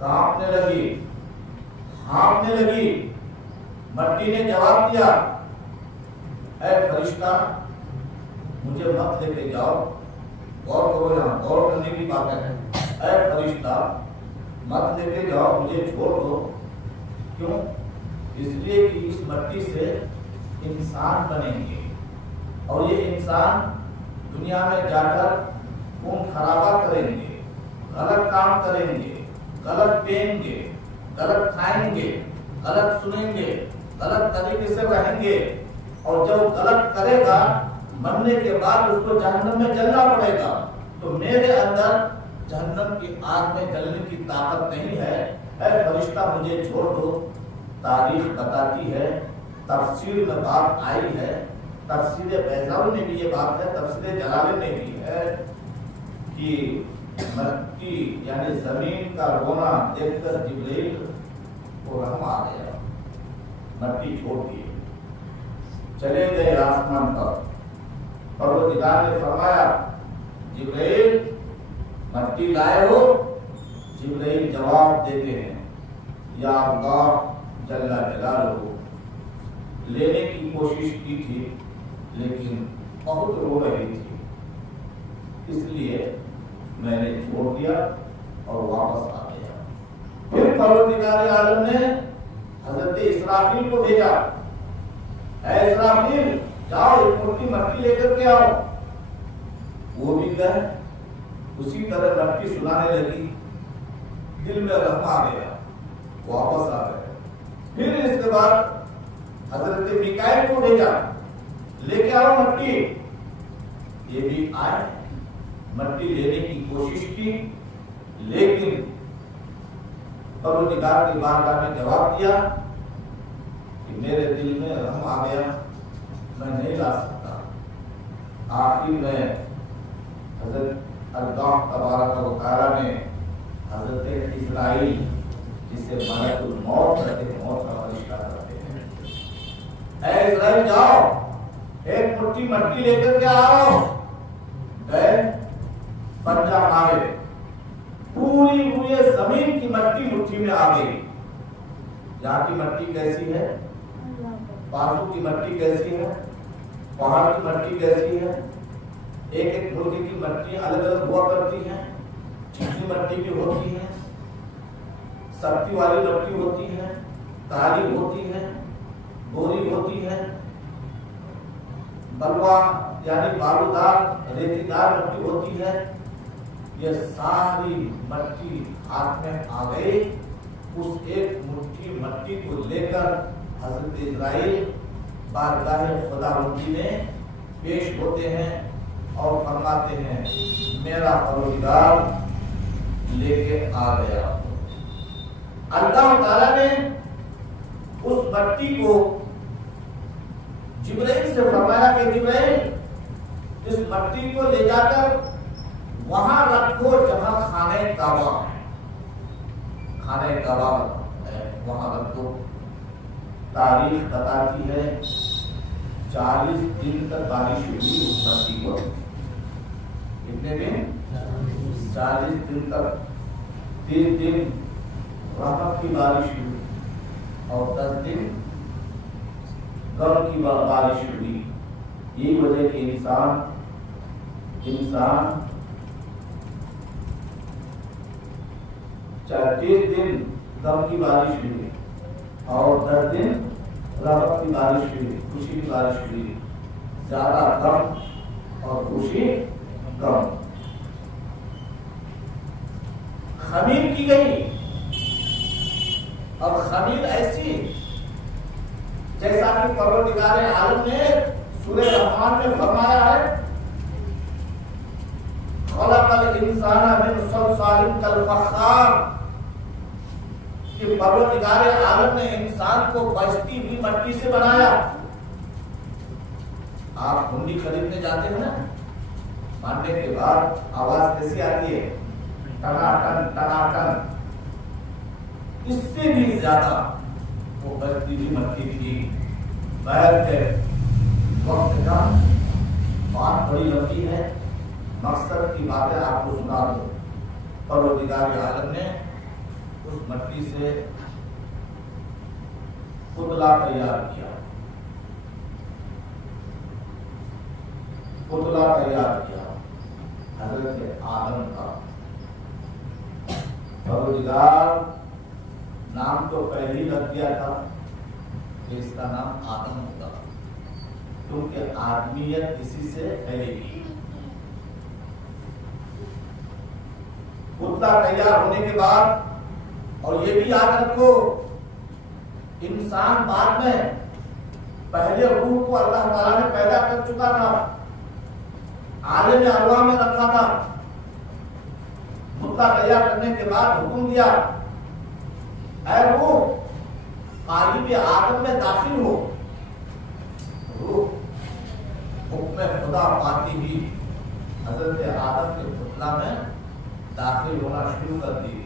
कांपने लगी, हाँफने लगी। मट्टी ने जवाब दिया, ऐ फरिश्ता, मुझे मत लेके जाओ। गौर करो, यहाँ गौर करने की बात है। ऐ फरिश्ता, मत लेके जाओ, मुझे छोड़ दो। क्यों? इसलिए कि इस मट्टी से इंसान बनेंगे, और ये इंसान दुनिया में जाकर खून खराबा करेंगे, गलत काम करेंगे, गलत पिएंगे, गलत खाएंगे, गलत सुनेंगे, गलत तरीके से रहेंगे, और जब गलत करेगा मरने के बाद उसको जहन्नम में जलना पड़ेगा। तो मेरे अंदर जहन्नम की आग में जलने की ताकत नहीं है। ऐ फरिश्ता मुझे छोड़ दो। तारीख बताती है, तफसीर में बात आई है, तफसीर बैज़ावी में भी ये बात है, तफसीर जलाले में भी है कि मक्की यानी जमीन का रोना देखकर जिब्रील को रहम आ गया, मट्टी छोड़ दी, चले गए आसमान पर। परवरदिगार ने फरमाया जिब्रील मट्टी लाए हो? जिब्रील जवाब देते हैं या अल्लाह जल्ला जलालहू, लेने की कोशिश की थी लेकिन बहुत रो रही थी, इसलिए मैंने छोड़ दिया और वापस आ गया। फिर परवरदिगार आलम ने हजरत इसराफील को भेजा, ऐ इसराफील जाओ एक मुट्ठी मट्टी लेकर के आओ। वो भी गए, उसी तरह मट्टी सुनाने लगी, दिल में रहम आ गया, वापस आ गए। फिर इसके बाद हजरत मिकाईल को भेजा, लेके आओ मट्टी। ये भी आए, मट्टी लेने की कोशिश की, लेकिन परवरदिगार की बारगाह में जवाब दिया कि मेरे दिल में रहम आ गया, मैं नहीं ला सकता। आखिर में हजरत अल्लाह तबारक व तआला ने हजरत इस्राईल, जिसे मलकुल मौत कहते हैं, मौत का फरिश्ता कहते हैं, ऐ इस्राईल जाओ एक मुट्ठी मट्टी लेकर के आओ। गए, पंजा मारे, पूरी हुई जमीन की मट्टी मुट्ठी में आ गई। यहाँ की मट्टी कैसी है, बाजू की मट्टी कैसी है, पहाड़ की मट्टी कैसी है, एक एक मुल्क की मट्टी अलग अलग हुआ करती है। चिकनी मट्टी की होती है, सख्ती वाली मट्टी होती है, काली होती है, गोरी होती है, बलवा यानी बारूदार रेतीदार मट्टी होती है। ये सारी मट्टी हाथ में आ गई। उस एक मुट्ठी मट्टी को लेकर हजरत इस्राईल बारगाह खुदावंदी में पेश होते हैं और फरमाते हैं मेरा परवरदिगार लेके आ गया। अल्लाह ताला ने उस मट्टी को जिब्रील से फरमाया कि जिब्रील इस मट्टी को ले जाकर वहां रखो जहां खाने काबा है, खाने काबा है, वहां रख दो। तारीख बताती है 40 दिन तक बारिश हुई उस मट्टी पर। कितने दिन? 40 दिन तक। 30 दिन रहमत की बारिश हुई और 10 दिन गम की बारिश हुई। यही वजह कि इंसान 30 दिन गम की बारिश हुई और 10 दिन रहमत की बारिश हुई, खुशी की बारिश हुई। ज्यादा गम और खुशी कम। खमीर की गई और खमीर ऐसी जैसा कि परवरदिगार आलम ने सूरह रहमान में फरमाया है खलक़ल इंसाना मिन सलसालिन कल फख्खार, कि परवरदिगार आलम ने इंसान को बजती हुई मट्टी से बनाया। आप हुंडी खरीदने जाते हैं ना, मारने के बाद आवाज कैसी आती है? टनाटन टनाटन। इससे भी ज्यादा वो बजती हुई मट्टी थी। वक्त का बात बड़ी लंबी है, मकसद की बातें आपको सुना दो। परवरदिगार आलम ने उस मट्टी से पुतला तैयार किया, पुतला तैयार किया हजरत आदम का। परवरदिगार नाम तो पहले ही रख दिया था कि इसका नाम आदम होगा, क्योंकि आदमियत इसी से फैलेगी। पुतला तैयार होने के बाद, और ये भी याद रखो इंसान बाद में पहले रूह को अल्लाह ताला ने पैदा कर चुका था, आलम अरवाह में रखा था, घोंसला तैयार करने के बाद हुक्म दिया, ऐ रूह कालिब आदम में दाखिल हो। रूह हुक्म खुदा पाती ही हजरत आदम के पुतला में दाखिल होना शुरू कर दी।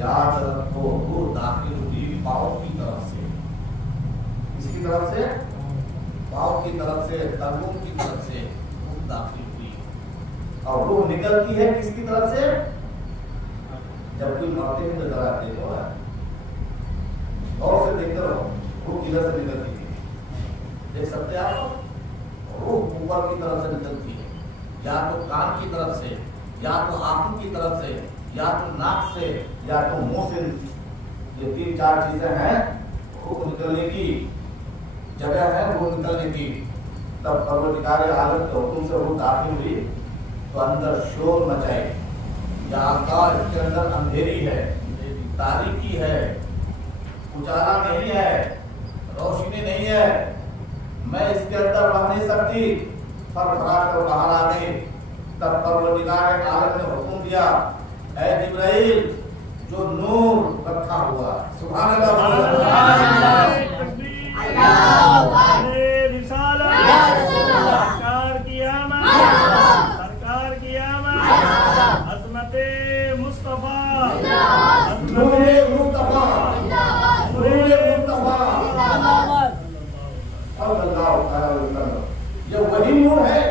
याद रखो, रूह दाखिल हुई पाँव की तरफ से। किसकी तरफ से? पाँव की तरफ से, तर्जूम की तरफ से रूह दाखिल हुई। और रूह निकलती है किसकी तरफ से? जब कोई मरते हुए नजर आते हो, और से देखते रहो रूह किधर से निकलती है। देख सकते हैं आप, रूह ऊपर की तरफ से निकलती है, या तो कान की तरफ से, या तो आंखों की तरफ से, या तो नाक से, या तो मुंह से। ये 3-4 चीजें हैं रूह निकलने की जगह है, रूह निकलने की। तब परवरदिगार आलम के हुक्म से रूह दाखिल हुई तो अंदर शोर मचाई। या आकाश इसके अंदर अंधेरी है, तारीकी है, उजाला नहीं है, रोशनी नहीं है, मैं इसके अंदर रह नहीं सकती। फरफरा कर बाहर आ गई। तब परवरदिगार आलम ने हुक्म दिया, ऐ जिब्राइल जो नूर रखा हुआ, सुभान अल्लाह, सरकार की आमद, सरकार की आमद, अज़मते मुस्तफा, नूरे मुस्तफा, नूरे मुस्तफा सल्लल्लाहु अलैहि वसल्लम। ये वही नूर है।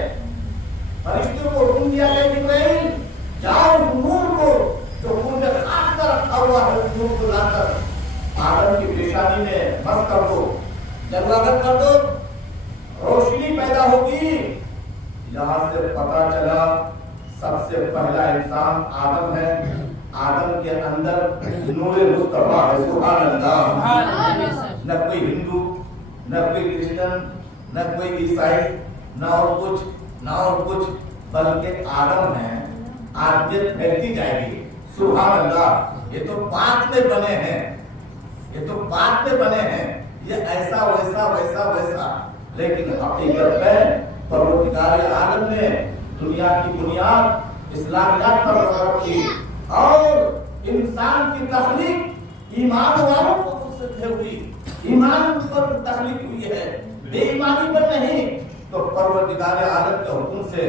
फरिश्तों को हुक्म दिया गया, जिब्राइल जाओ उस नूर को जो खून में खास कर रखा हुआ है, उस नूर को लाकर आदम की पेशानी में मस कर दो, जलवागर कर दो, रोशनी पैदा होगी। यहाँ से पता चला सबसे पहला इंसान आदम है। आदम के अंदर नूरे मुस्तफा है, सुभान अल्लाह। न कोई हिंदू, न कोई क्रिश्चियन, न कोई ईसाई, न और कुछ, न और कुछ, बल्कि आदम है। आदमियत फैलती जाएगी, सुभान अल्लाह। ये तो बात में बने हैं, ये तो बात में बने हैं, ये ऐसा वैसा वैसा वैसा, लेकिन हकीकत में परवरदिगार आलम ने दुनिया की बुनियाद इस्लामियत पर रखी और इंसान की तख्लीक ईमान वालों को से हुई, ईमान पर तख्लीक हुई है, बेईमानी पर नहीं। तो परवरदिगार आलम के हुक्म से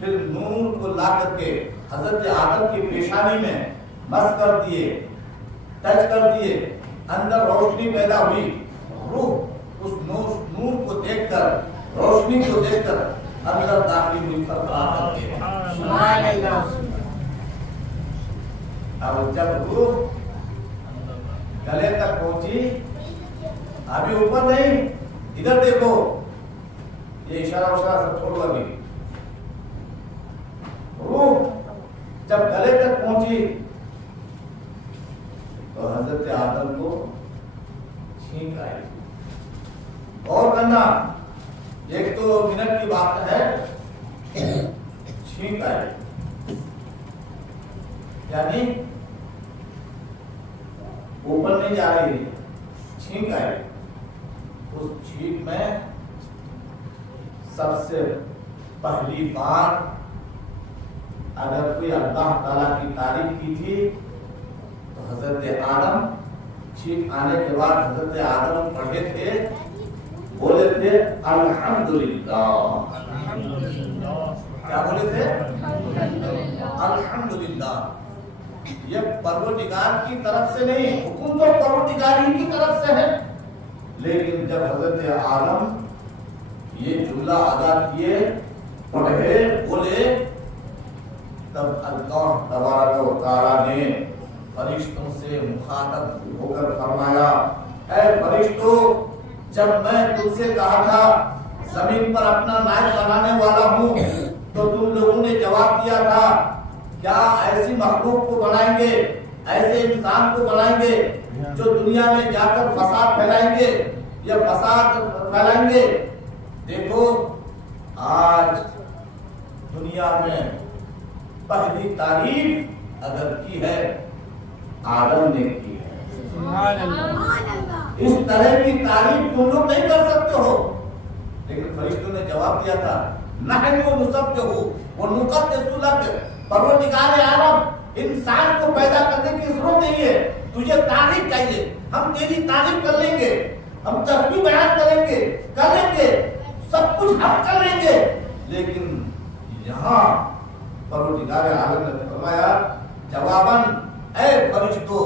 फिर नूर को ला करके हजरत आदम की पेशानी में मस कर दिए, टच कर दिए, अंदर रोशनी पैदा हुई। रूह उस नूर को देखकर, रोशनी को देखकर अंदर दाखिल हुई। अब जब रूह गले तक पहुंची, अभी ऊपर नहीं, इधर देखो, ये इशारा उशारा सब छोड़ो। अभी रूह जब गले तक पहुंची तो हजरत आदम को छींक आई। और करना, 1-2 मिनट की बात है, छींक आई, यानी ऊपर नहीं जा रही है, छींक आई। उस छींक में सबसे पहली बार अगर कोई अल्लाह ताला की तारीफ की थी तो हजरत आदम, छींक आने के बाद हजरत आदम पढ़े थे, बोले थे अल्हम्दुलिल्लाह। क्या बोले थे? अल्हम्दुलिल्लाह। ये परवरदिगार की तरफ से नहीं, हुक्म तो परवरदिगार ही की तरफ से है। लेकिन जब हजरत आदम ये जुमला अदा किए, पढ़े, बोले, तब अल्लाह तबारक व तआला ने फरिश्तों से मुखातब होकर फरमाया, ऐ फरिश्तों, जब मैं तुमसे कहा था जमीन पर अपना नायब बनाने वाला हूँ, तो तुम लोगों ने जवाब दिया था क्या ऐसी मखलूक को बनाएंगे, ऐसे इंसान को बनाएंगे जो दुनिया में जाकर फसाद फैलाएंगे या फसाद फैलाएंगे। देखो आज दुनिया में पहली तारीफ अगर की है, आदम ने की है। इस तरह की तारीफ तुम लोग नहीं कर सकते हो। लेकिन फरिश्तों ने जवाब दिया था, नहनु नुसब्बिहु व नुक़द्दिसु लक, परवरदिगार आलम इंसान को पैदा करने की जरूरत नहीं है, तुझे तारीफ चाहिए, हम तेरी तारीफ कर लेंगे, हम तस्बीह बयान करेंगे, सब कुछ हम कर लेंगे। लेकिन यहाँ परवरदिगार आलम ने फरमाया जवाबन, ऐ फरिश्तों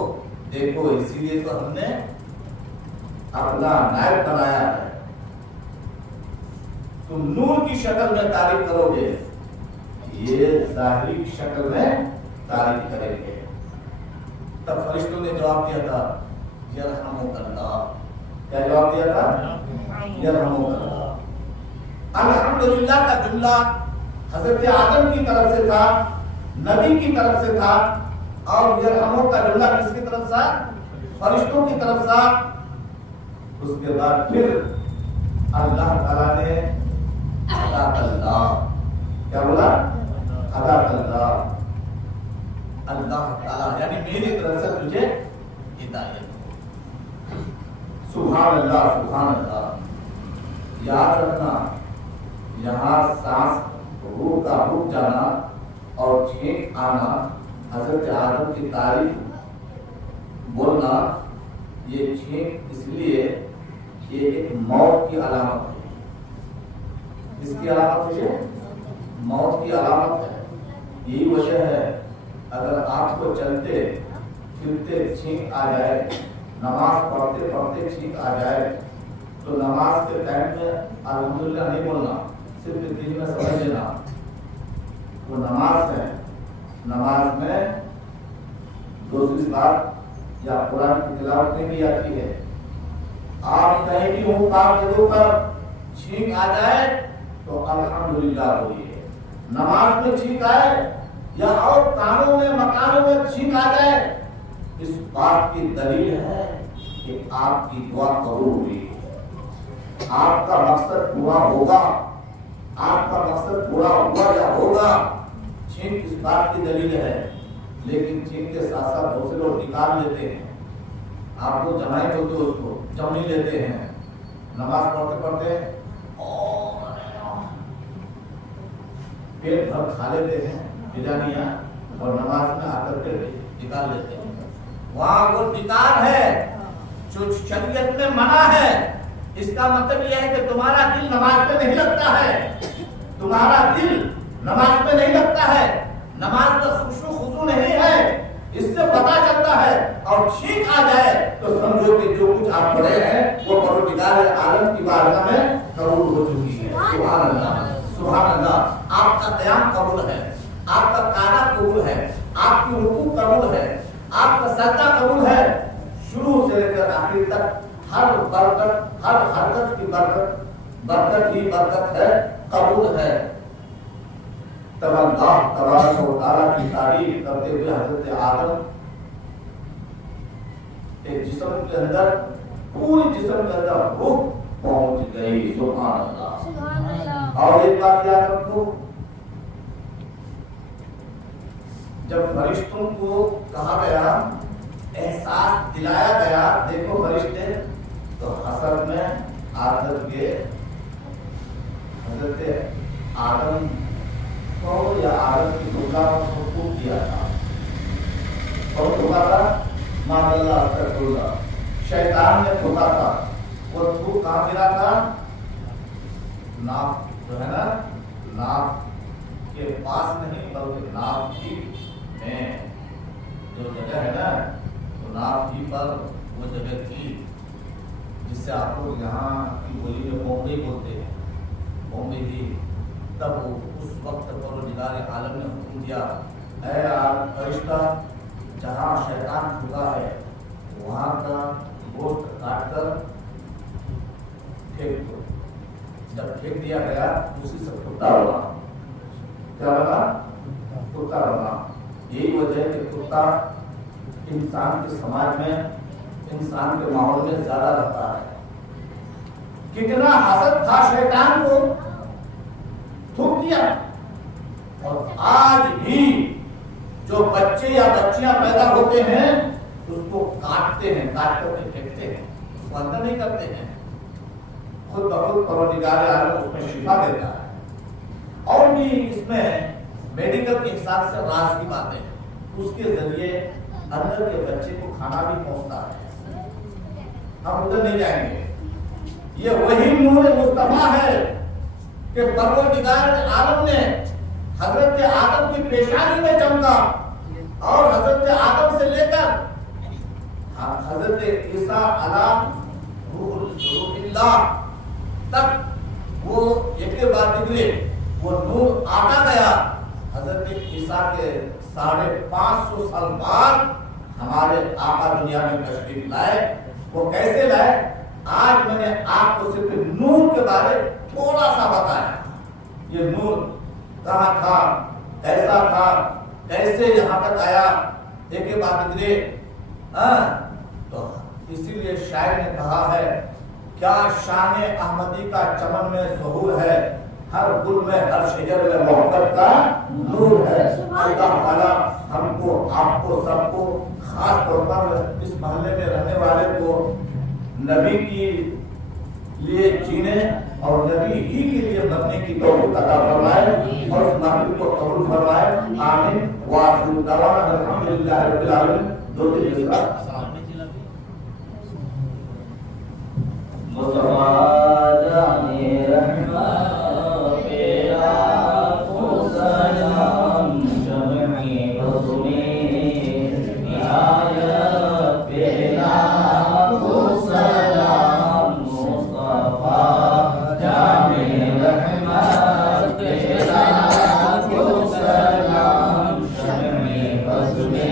देखो, इसीलिए तो हमने अपना नायब बनाया है, तुम नूर की शक्ल में तारीफ करोगे, ये जाहिरी शक्ल में तारीफ करेंगे। तब फरिश्तों ने जवाब दिया था यरहमुकल्लाह। क्या जवाब दिया था? यरहमुकल्लाह। अल्हम्दुलिल्लाह का जुमला हजरत आदम की तरफ से था, नबी की तरफ से था, और यरहमु का जुमला किसकी तरफ से? फरिश्तों की तरफ से। उसके बाद फिर अल्लाह ताला ने अदा कल्ला, क्या बोला? अदा कल्ला, अल्लाह ताला यानी मेरी तरफ से तुझे हिदायत हो। सुभान अल्लाह, सुभान अल्लाह। याद रखना, यहाँ सांस रूह का रुक जाना और छींक आना, हजरत आदम की तारीफ बोलना, ये छींक इसलिए ये एक मौत की अलामत है। इसकी अलामत है, मौत की अलामत है। यही वजह है अगर आपको चलते फिरते छींक आ जाए, नमाज पढ़ते पढ़ते छींक आ जाए, तो नमाज के टाइम में अल्हम्दुलिल्लाह नहीं बोलना, सिर्फ दिल में समझ लेना वो नमाज है। नमाज में दूसरी बात या कुरान की तिलावत में भी आती है, आप कहीं भी हो पाक जगह पर छींक आ जाए तो अल्हम्दुलिल्लाह बोलिए। नमाज में छींक आए या और कामों में मकानों में छींक आ जाए, इस बात की दलील है कि आपकी दुआ कबूल हुई, आपका मकसद पूरा होगा, आपका मकसद पूरा हुआ या होगा। छींक इस बात की दलील है। लेकिन छींक के साथ साथ बहुत से लोग निकाल लेते हैं, आप लोग जमाई बोलते हो उसको, जमनी लेते हैं, नमाज पढ़ते पढ़ते पेट भर खा लेते हैं बिजानिया, और नमाज में आकर के निकाल लेते हैं। वहां वो निकार है जो शरीयत में मना है। इसका मतलब यह है कि तुम्हारा दिल नमाज में नहीं लगता है, तुम्हारा दिल नमाज में नहीं लगता है, नमाज में खुशू नहीं है, इससे पता चलता है। और छींक आ जाए तो समझो कि जो कुछ आप पढ़े हैं वो परवरदिगार आलम की बारगाह में कबूल हो चुकी है। सुभान अल्लाह, सुभान अल्लाह। आपका क़याम कबूल है, आपका काना कबूल है, आपकी रुकू कबूल है, आपका सजदा कबूल है। शुरू से लेकर आखिर तक हर बरकत, हर हरकत की बरकत ही बरकत है, कबूल है। तब अल्लाह तबारक व तआला की तारीफ करते हुए हजरत आदम के जिस्म के अंदर, पूरे जिस्म के अंदर रूह पहुंच गई। सुभान अल्लाह। और एक बात याद रखो, जब फरिश्तों को कहा गया, एहसास दिलाया गया, देखो फरिश्ते, तो हसर में आदम के हजरत आदम को या आदम की दुआ को फूक दिया था। और फूका था मादल्ला अस्तगफिरुल्लाह, शैतान ने फूका था। वो फूक कहाँ गिरा था? नाक जो है ना, नाक के पास नहीं बल्कि नाक की में जो जगह है ना, तो नाक ही पर वो जगह थी जिससे आप लोग यहाँ की बोली में बॉम्बे बोलते हैं, बॉम्बे ही। तब उस वक्त परवरदिगार आलम ने हुक्म दिया, ऐ फरिश्ता, जहाँ शैतान झुका है वहाँ का गोश्त काट कर फेंक दो। जब फेंक दिया गया उसी से कुत्ता बना। क्या बना? कुत्ता बना। यही वजह है कि कुत्ता इंसान के समाज में, इंसान के माहौल में ज्यादा रहता है। कितना हसद था शैतान को, थूक दिया। और आज भी जो बच्चे या बच्चियां पैदा होते हैं उसको काटते हैं, काट करके फेंकते हैं, उसको अंदर नहीं करते हैं। खुद बखुद परवरदिगार आलम उसमें शिफा देता है। और भी इसमें मेडिकल के हिसाब से राज की बातें हैं। उसके जरिए अंदर के बच्चे को खाना भी पहुंचता है। हम उधर नहीं जाएंगे। ये वही नूर मुस्तफा है कि परवरदिगार आलम ने हजरत आदम की पेशानी में चमका और हजरत आदम से लेकर हजरत ईसा रूहुल्लाह तक वो एक के बाद निकले, वो नूर आता गया। हजरत ईसा के 550 साल बाद हमारे आका दुनिया में तशरीफ लाए। वो कैसे लाए? आज मैंने आपको सिर्फ नूर के बारे थोड़ा सा बताया। ये नूर कहाँ था, कैसा था, कैसे यहाँ तक आया, एक के बाद निकले। तो इसीलिए शायर ने कहा है, क्या शान अहमदी का चमन में ज़हूर है, हर गुल में हर शजर में मोहब्बत का नूर है। अल्लाह ताला हमको, आपको, सबको, खास तौर पर इस मोहल्ले में रहने वाले को नबी की लिए जीने और नबी ही के लिए मरने की तौफीक अता फरमाए और इस महफिल को कबूल फरमाए। आमीन। व आखिर दवाना अल्हम्दुलिल्लाह रब्बिल आलमीन। दो दिन मुस्तफा जाने रहमत तेरा को सलाम शम्मे बसुमे निहायत तेरा को सलाम मुस्तफा जाने रहमत तेरा को सलाम शम्मे बसुमे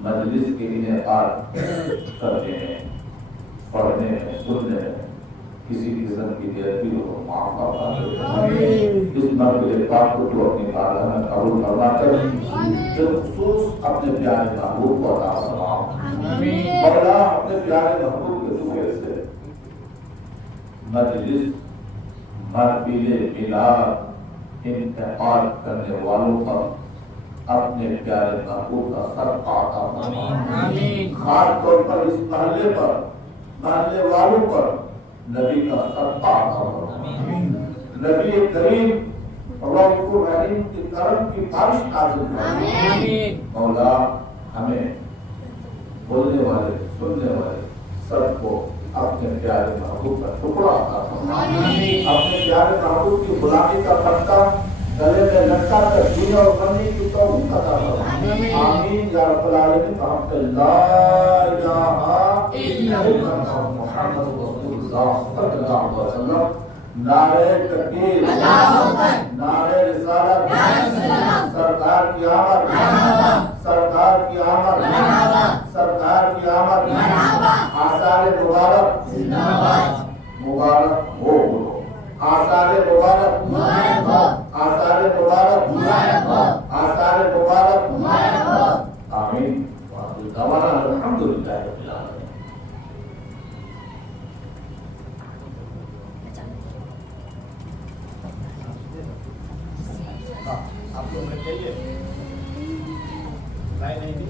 मजलिस के इनेकाद करते हैं, पढ़ने में, सुनने में किसी किस्म की गलती हो माफ फरमा दे। इस मरहले पाक को तो अपनी बारगाह में कबूल फरमा कर खुसूस अपने प्यारे महबूब को अता फरमाओ। मौला अपने प्यारे महबूब के दुआए से मजलिस, महफिले, मिलाद, इंतकाल करने वालों पर अपने प्यारे महबूब का सदका अता फरमाओ। खास तौर पर इस महल्ले पर, महल्ले वालों पर नबी का सदका अता फरमाओ। नबी करीम रऊफ़ुर रहीम की करम की बारिश नाज़िल फरमाओ। मौला हमें बोलने वाले सुनने वाले सबको अपने प्यारे महबूब का टुकड़ा अता फरमाए। अपने प्यारे महबूब की गुलामी का पट्टा गले में लटका कर दुनिया और बनने की तौफीक अता फरमाए। आमीन या रब्बल आलमीन। ला इलाहा इल्लल्लाह मुहम्मदुर रसूलुल्लाह सल्लल्लाहु अलैहि वसल्लम। नारे तकबीर, नारे रिसालत, सरकार की आमद, सरकार की आमद, सरकार की आमद। आसारे मुबारक मुबारक हो, आसारे मुबारक मुबारक हो, आसारे मुबारक मुबारक हो, आसारे मुबारक मुबारक हो। आमीन। दवाना अल्हम्दुलिल्लाह रब्बिल आलमीन। आप लोग बैठ जाइए, लाइन नहीं दी।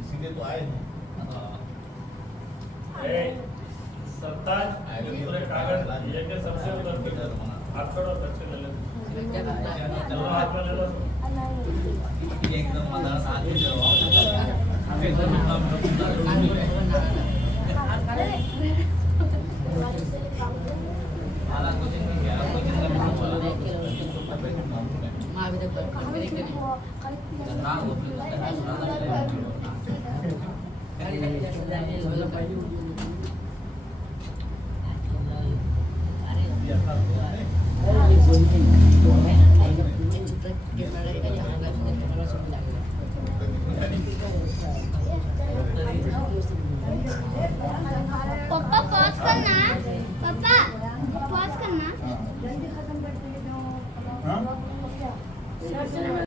इसीलिए तो आए हैं। सरताज पूरे कागज ये के सबसे ऊपर पे हाथ छोड़ो, बच्चे ले लो, हाथ में ले लो। एकदम मदद आदमी पापा पॉज करना, पापा पॉज करना।